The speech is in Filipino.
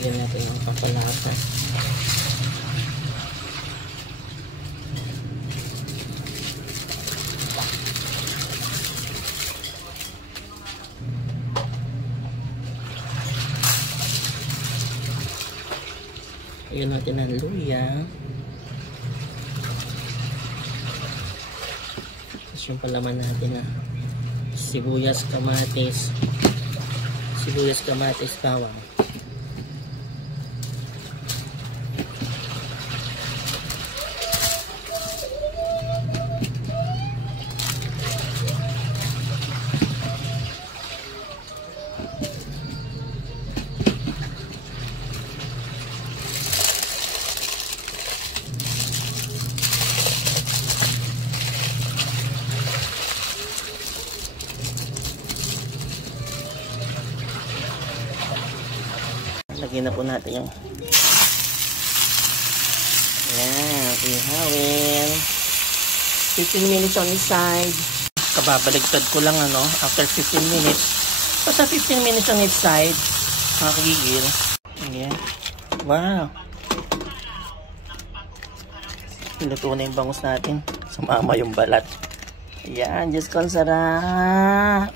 Lagyan natin yung kapalata. Lagyan natin ang luya. Tapos yung palaman natin na sibuyas, kamatis, bawang. Lagyan na po natin yung ayan, ihawin 15 minutes on this side. Kababaligtad ko lang after 15 minutes. Basta 15 minutes on each side mga kagigil. Ayan, wow, niluto na yung bangus natin. Sumama yung balat. Ayan, Diyos ko, ang sarap.